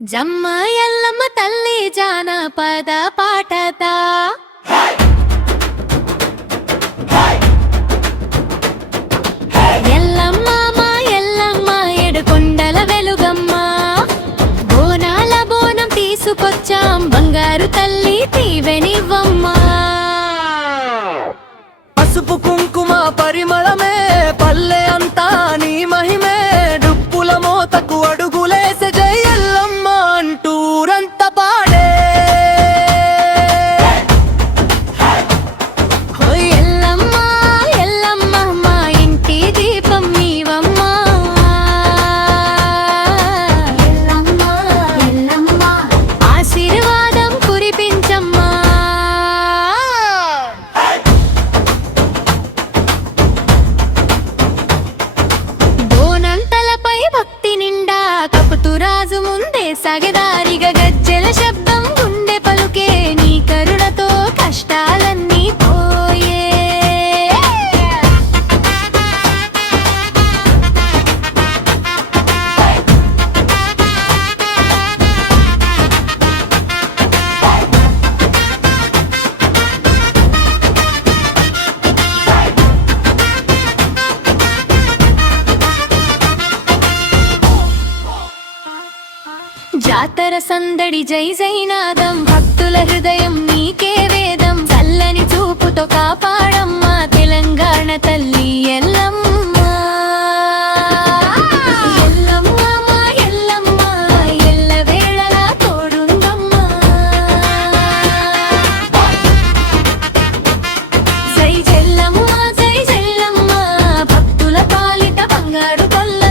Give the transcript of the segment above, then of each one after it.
జమ్మ ఎల్లమ్మ తల్లి జానపద పాటతా ఎల్లమ్మ మా ఎల్లమ్మ ఏడుకొండల వెలుగమ్మ బోనాల బోనం తీసుకొచ్చాం బంగారు తల్లి దీవెనివ్వమ్మా పసుపు కుంకుమ పరిమళమే పల్లె అంతా నీ మహిమే డుప్పుల మోతకు అడుగులేసే జై ఎల్లమ్మ అంటూరంత పాడే ఎల్లమ్మ ఎల్లమ్మ మా ఇంటి దీపం నీవమ్మా ఎల్లమ్మ ఎల్లమ్మ ఆశీర్వాదం కురిపించమ్మా బోనంతలపై భక్తి నిండా కపుతురాజు ముందే సగదారిగా గజ్జెల శబ్దం గుండె పలుకే నీ కరుణతో కష్టాలన్నీ పోయే జాతర సందడి జై జైనాదం భక్తుల హృదయం నీకే వేదం చల్లని చూపుతో కాపాడమ్మా తెలంగాణ తల్లి ఎల్లమ్మ ఎల్లమ్మ మా ఎల్లమ్మ ఎల్లవేళలా తోడుందమ్మా జై జెల్లమ్మ జై జెల్లమ్మ భక్తుల పాలిట బంగారు కొల్ల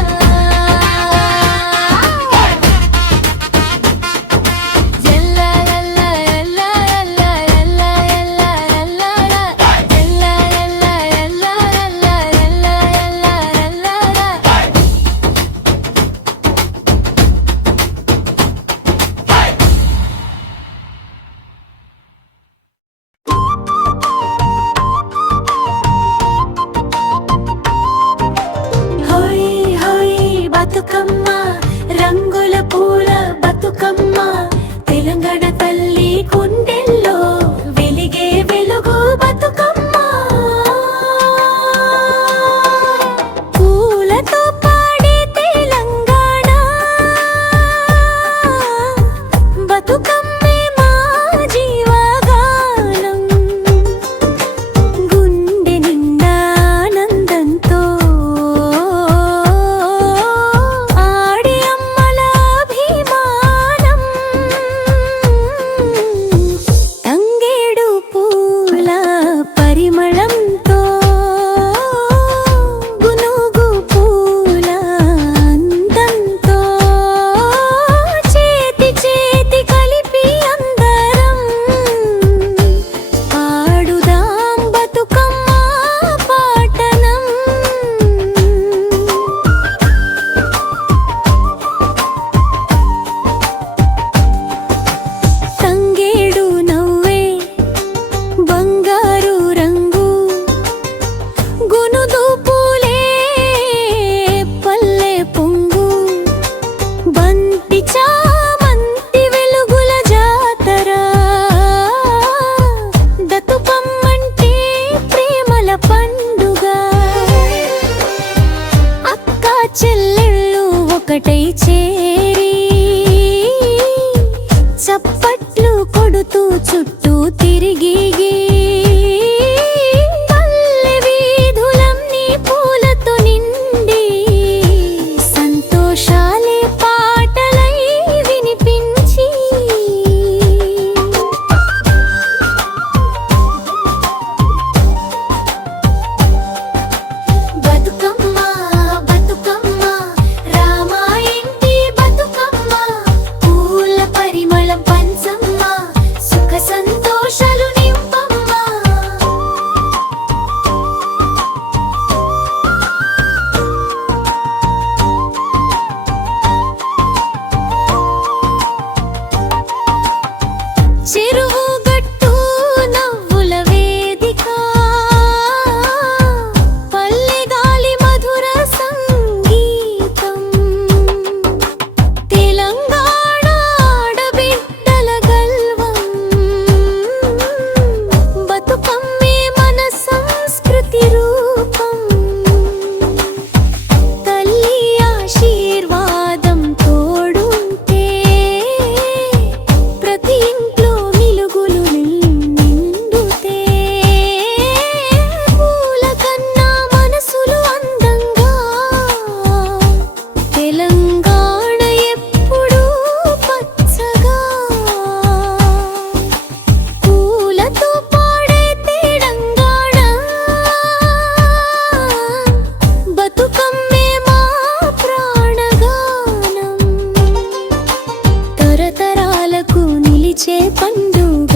కొలిచే పండుగ.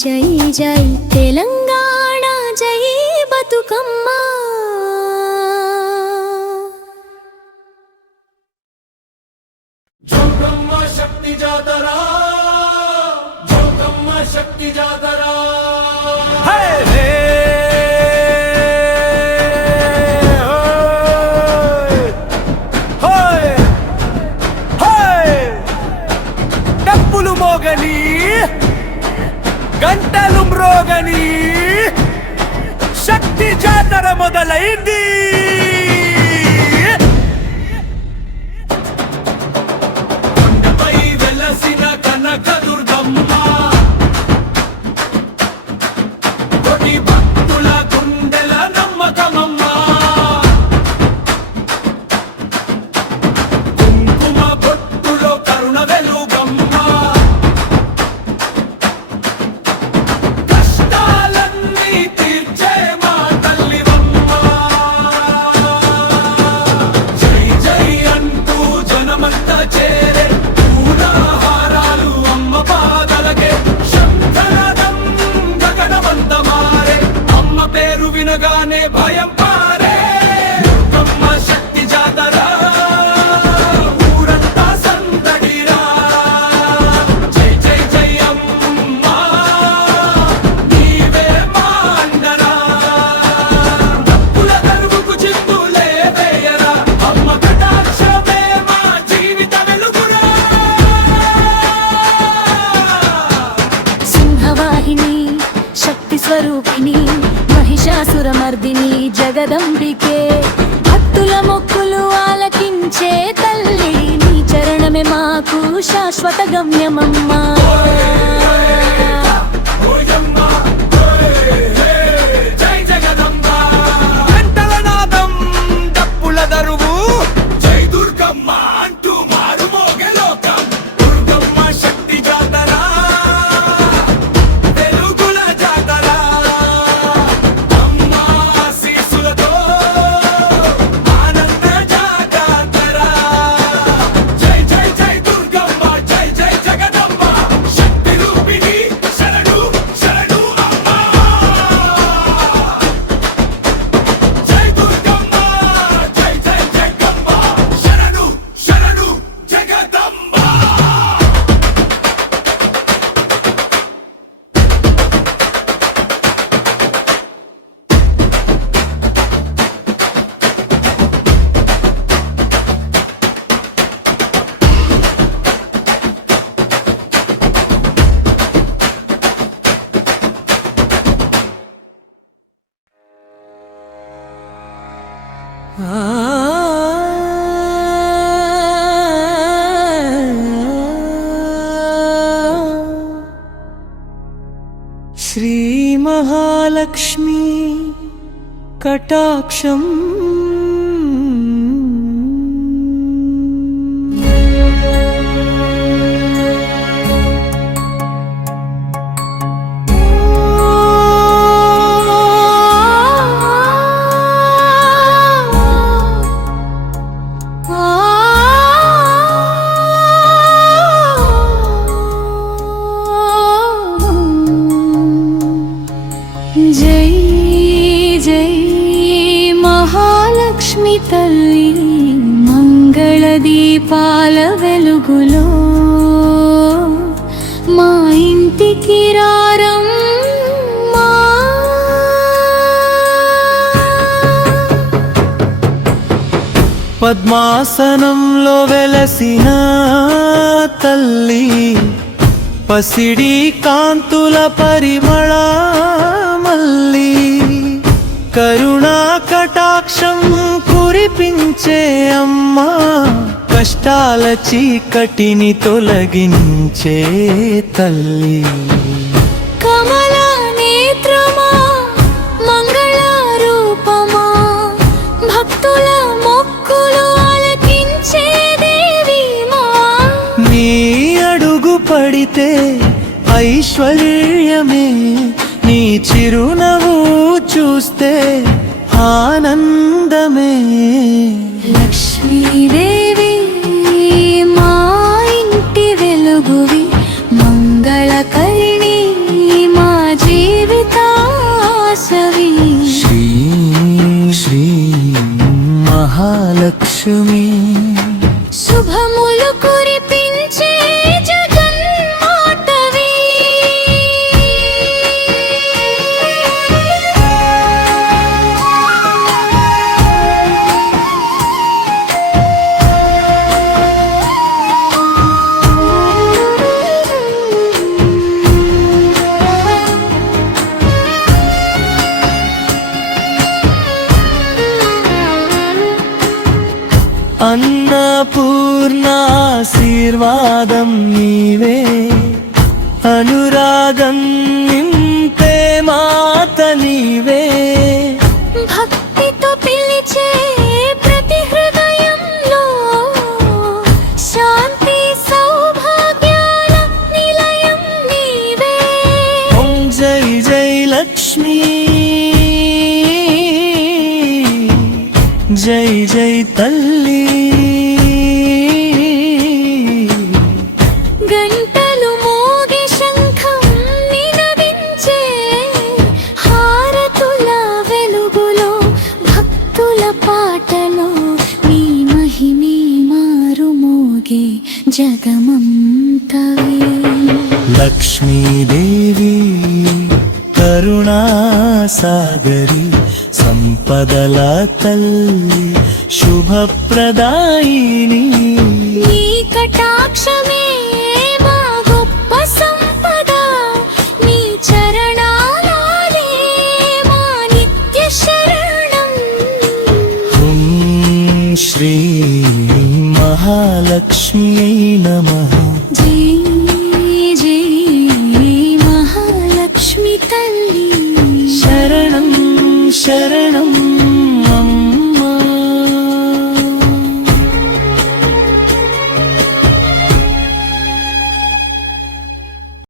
జై జై తెలంగాణ, జై బతుకమ్మ. జోగమ్మ శక్తి జాతర, జోగమ్మ శక్తి జాతర. డప్పులు మోగని, గంటలు మ్రోగని, శక్తి జాతర మొదలైంది. కొండపై వెలసిన కనక దుర్గమ్మ, కోటి భక్తుల గుండెల నమ్మకమమ్మ. కుంకుమ బొట్టులో కరుణ వెలుగమ్మ, కష్టాలన్నీ తీర్చే మా తల్లివమ్మ. జై జై అంటూ జనమంతా చేరే పూలహారాలు అమ్మ పాదలకే. శంఖనాదం గగనమంత మారే, అమ్మ పేరు వినగానే భయం పారే. దుర్గమ్మ శక్తి జాతర, ఊరంతా సందడిరా. జై జై జై అమ్మ, నీవే మా అండరా. డప్పుల దరువుకు చిందులే వేయరా, అమ్మ కటాక్షమే మా జీవిత వెలుగురా. సింహవాహిని, శక్తి స్వరూపిణి, మహిషాసురమర్దిని జగదంబికే. భక్తుల మొక్కులు ఆలకించే తల్లి, నీ చరణమే మాకు శాశ్వత గమ్యమమ్మా. ఓయమ్మ, జై జగదంబ. గంటల నాదం, డప్పుల దరువు, జై దుర్గమ్మ అంటూ మారుమోగే లోకం. దుర్గమ్మ శక్తి జాతర, వెలుగుల జాతర. అమ్మ ఆశీస్సులతో ఆనంద జాతర. జై జై జై దుర్గమ్మ, జై జై జగదంబ. శక్తి రూపిణి, శరణు శరణు అమ్మ. జై దుర్గమ్మ, జై జై జగదంబ. శరణు శరణు జగదంబ. శ్రీ మహాలక్ష్మి కటాక్షం. జై జై మహాలక్ష్మి తల్లి, మంగళ దీపాల వెలుగులో మా ఇంటికి రారమ్మా. పద్మాసనంలో వెలసిన తల్లి, పసిడి కాంతుల పరిమళ మల్లి. కరుణా కటాక్షం కురిపించే అమ్మా, కష్టాల చీకటిని తొలగించే తల్లి. కమల నేత్రమా, మంగళ రూపమా, భక్తుల మొక్కులు ఆలకించే దేవి మా. నీ అడుగు పడితే ఐశ్వర్యమే, నీ చిరునవ్వు చూస్తే ఆనందమే. లక్ష్మీదేవి మా ఇంటి వెలుగువి, ఆశీర్వాదం నీవే అనురాగం నింపే మాత నీవే భక్తితో పిలిచే ప్రతి హృదయంలో శాంతి సౌభాగ్యాల నిలయం నీవే. ఓం జై జై లక్ష్మీ జై జై తల్లి గంటలు మోగి శంఖం నినదించే హారతుల వెలుగులో భక్తుల పాటలో నీ మహిమే మారు మోగే జగమంతవే. లక్ష్మీదేవి కరుణా సాగరి సంపదల తల్లి శుభప్రదాయిని నీ కటాక్షమే మా గొప్ప సంపద నీ చరణాలే మా నిత్య శరణం. ఓం శ్రీ మహాలక్ష్మ్యై నమః.